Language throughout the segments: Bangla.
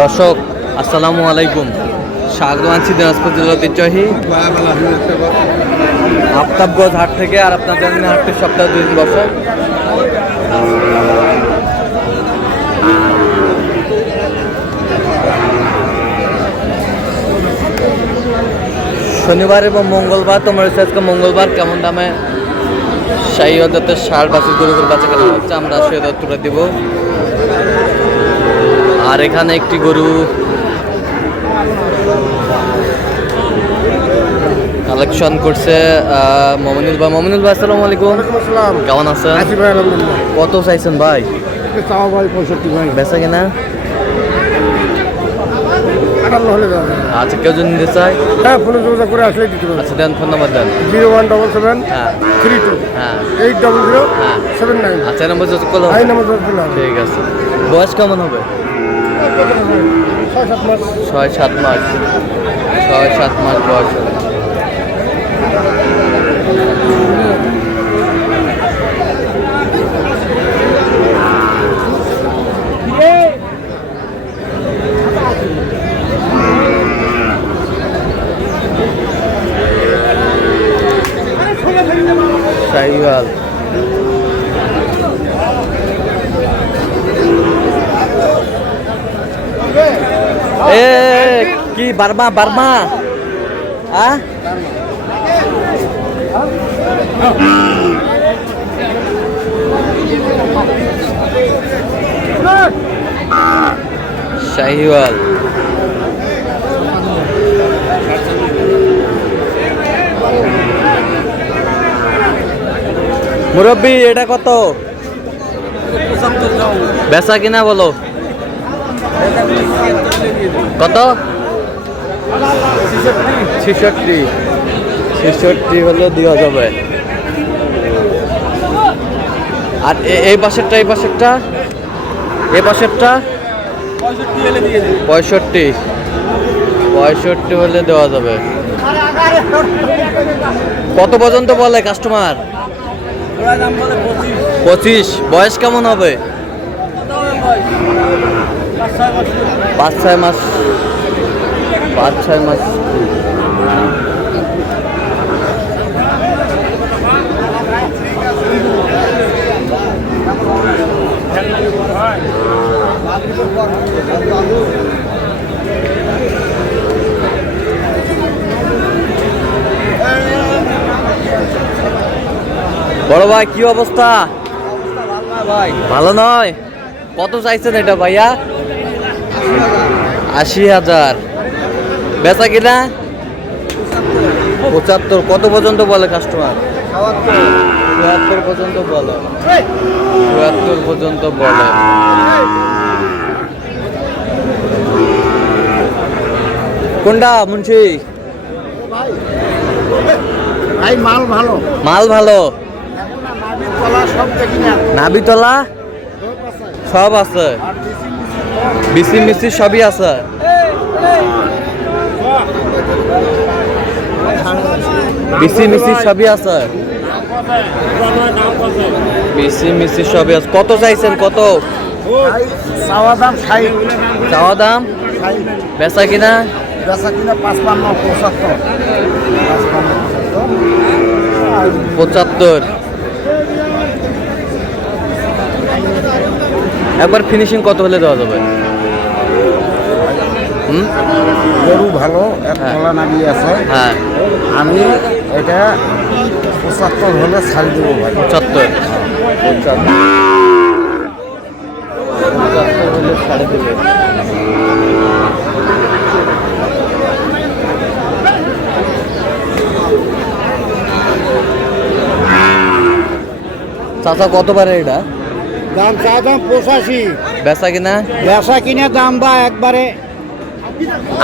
দর্শক আসসালামু আলাইকুম, স্বাগত আছি দিনাজপুর জেলার ঐতিহ্যবাহী আফতাবগঞ্জ হাট থেকে। আর আপনার জানেন হাটটি সপ্তাহে 2 দিন বসে। শনিবার এবং মঙ্গলবার, তোমরা আজকে মঙ্গলবার কেমন দামে শাহিওয়াল জাতের ষাঁড় বাছুর গরুর বাচ্চা কেনা হচ্ছে আমরা সেই তুলে দিব। আর এখানে একটি গরু কালেকশন করছে মমিনুল ভাই। আসসালামু আলাইকুম। কেমন আছেন? কত চাইছেন ভাই? বেচা কিনা? আচ্ছা, কেউ যদি নিতে চাই ফোনে যোগাযোগ করে আসলে দিতে পারবেন। আচ্ছা দেন, ফোন নাম্বার দেন। 017732 আচ্ছা, এই নম্বর যোগাযোগ করলাম। ঠিক আছে। বয়স কেমন হবে? 6-7 মাস বয়স হবে। শাহিওয়াল কি বার্মা শাহিওয়াল মুরব্বি, এটা কত বেচা কিনা বলো? কত? 66 হলে দেওয়া যাবে। আর এই পাশেরটা 65 হলে দেওয়া যাবে। কত পর্যন্ত বলে কাস্টমার? 25। বয়স কেমন হবে? 5-6 মাস। বড় ভাই, কি অবস্থা? ভালো নয়। কত চাইছেন এটা ভাইয়া? 80,000। বেচা কিনা? 75। কত পর্যন্ত বলে কাস্টমার? 74 পর্যন্ত বলে। কোনটা মুন্সি? মাল ভালো। নাবিতলা সব আছে, বিসি মিসি সবই আছে। কত চাইছেন? কত চাওয়া দাম? বেচা কিনা? 75। একবার ফিনিশিং কত হলে দেওয়া যাবে? গরু ভালো, এক গলা নাবি আছে। হ্যাঁ, আমি এটা 75 হলে ছাড়ি দেবো ভাই। 75 হলে ছাড়ে দেবে। চাচা কত পারে এটা দাম? চা দাম 85। বেচা কিনা দাম বা একবারে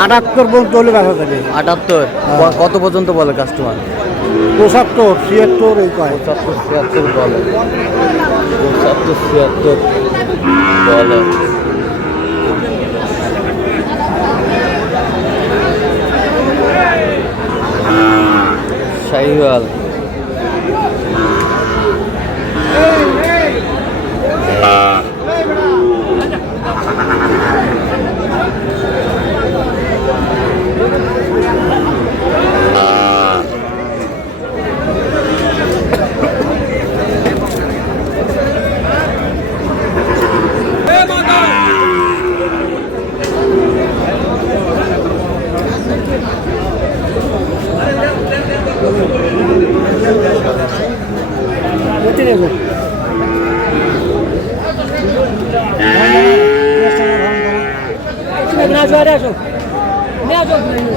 78 পর্যন্ত হলে বেচা যাবে। 78। কত পর্যন্ত বলে কাস্টমার? 75, 76 এই কয়। 75, 76 বলে। 75, 76 বলে। শাহিওয়াল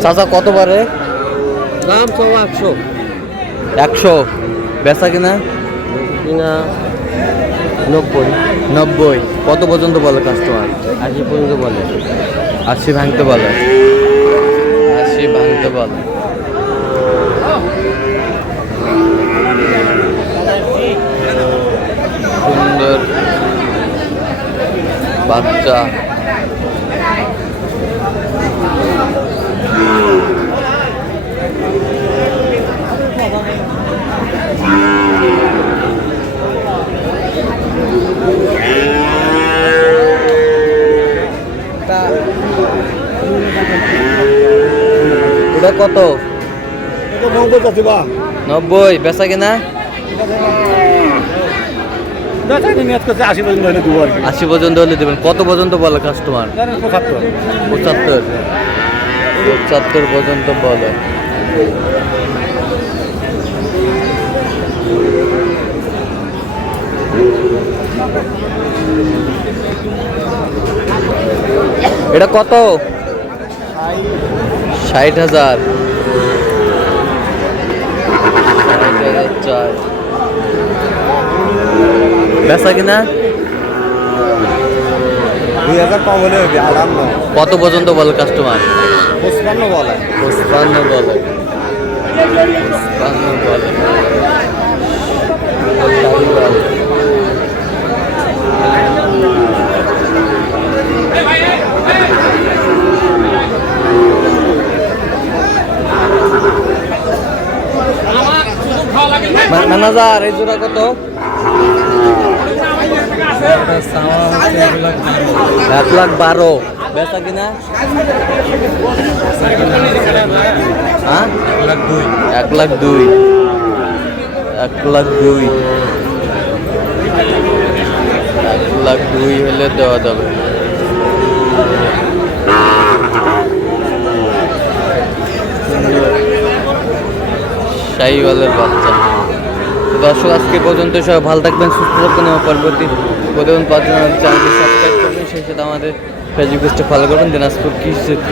চাচা কত পারে? দাম তো 100 100। বেচা কিনা? কিনা 90 90। কত পর্যন্ত বলে কাস্টমার? 80 পর্যন্ত বলে। 80 ভাঙতে বলে। 80 ভাঙতে বলে। সুন্দর বাচ্চা। এটা কত? 90। বেচা কিনা? 80 পর্যন্ত হলে দেবেন। কত পর্যন্ত বলে কাস্টমার? 75। 75 পর্যন্ত বলে। এটা কত? 60,000। 60,000 চাই। বেচা কিনা? 2000 কম হলে হবে। আরাম না। কত পর্যন্ত বলে কাস্টমার? 55 বলে। 55 বলে। 55 বলে। ম্যানেজার এই জোড়া কত? 1,12,000। বেচা কিনা? হ্যাঁ 1,02,000। 1,02,000। 1,02,000 হলে দেওয়া যাবে। শাহিওয়ালের বাচ্চা। দর্শক আজকে পর্যন্ত সবাই ভালো থাকবেন, সুস্থ থাকবেন এবং পরবর্তী প্রতিদিন পাওয়ার জন্য চ্যানেলটি সাবস্ক্রাইব করবেন। সেই সাথে আমাদের ফেসবুক পেজটা ফলো করবেন দিনাজপুর কৃষি চিত্র।